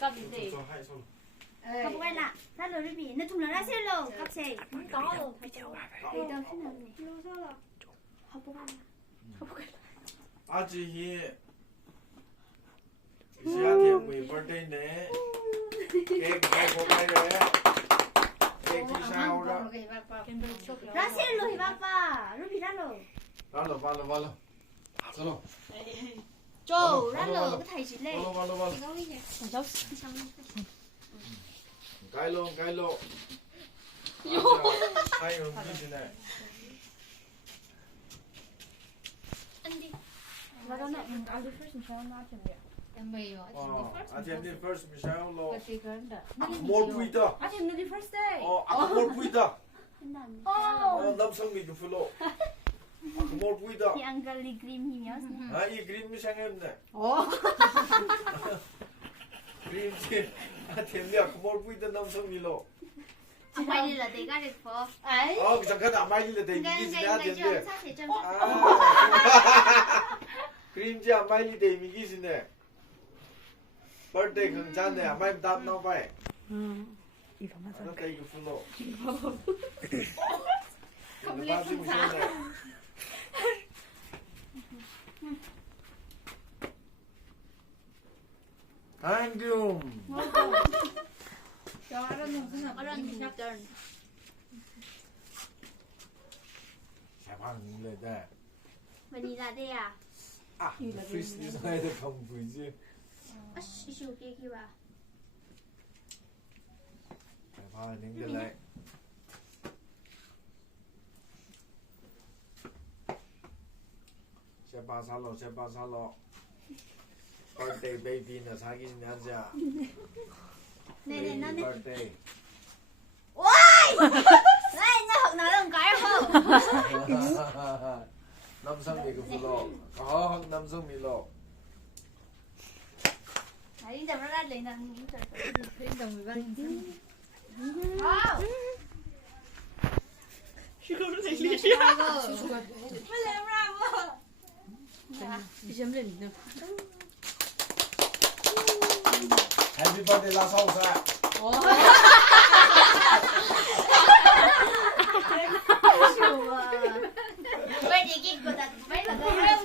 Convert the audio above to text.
cặp gì gì không quay lại ra rồi đi bị nó thùng là ra xe lô cặp xe có luôn thì đâu khi nào này không quay 아직이 시아티의 birthday 케이크 먹고 가야 케이크 샤워라 ra xe lô thì ba rồi bị ra lô 발로 살로 trời ra lô cái thầy chỉ lên 발로 가일로 아이 움직이네 và đó này ăn đi first Michelle not chuẩn bị em mày rồi attending first Michelle lo cái gì cơ đó 뭘 부이다 attending the first day 아까 뭘 부이다 남성미 불러 뭘 부이다 thì ăn gali cream gì nhớ 이 그림이 생겼네 그림지 attending 뭘 부이다 남성미로 quay đi là tí ra được phô ấy 잠깐 안 말릴래 돼 이기지 내야 되는데 그림지 안 말리 돼 이기지네 birthday 경자네 안 말리 답 나와 이거 맞아. 나 이거 불러 không liên không sáng 안경 cho nó thì sắp turn 대박이네 돼 mình đi là đây à 프리스 디자인에 가면 보이지 siêu kia kia bà 대박이네 제발 살로 birthday baby는 사귀지 않자 này nó này birthday ôi đây nó học nói đồng cái không 남성미 그 불러 남성미로 đấy giờ nó ra lấy là những cái đồng người văn không mới làm ra mà đi chấm lên nữa Happy birthday 라사오사 quay đi kia của ta mấy là cái